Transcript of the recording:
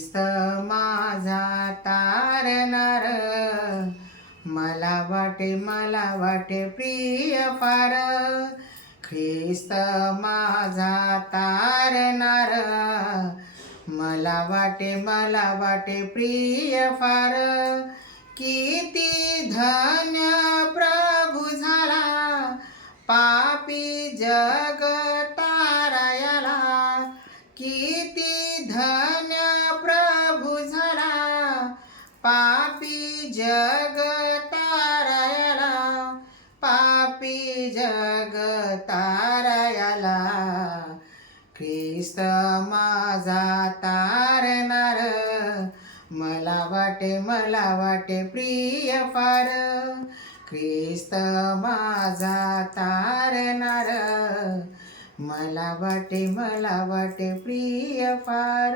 ख्रिस्त माझा तारणार, मला वाटे प्रिय फार. ख्रिस्त माझा तारणार, मला वाटे प्रिय फार. किती धन्य प्रभू झाला, पापी जग तारायाला. किती धन्य प्रभू झाला, पापी जग तारायाला. पापी जग तारायाला. ख्रिस्त माझा तारणार, मला वाटे प्रिय फार. ख्रिस्त माझा तारणार, मला वाटे प्रिय फार.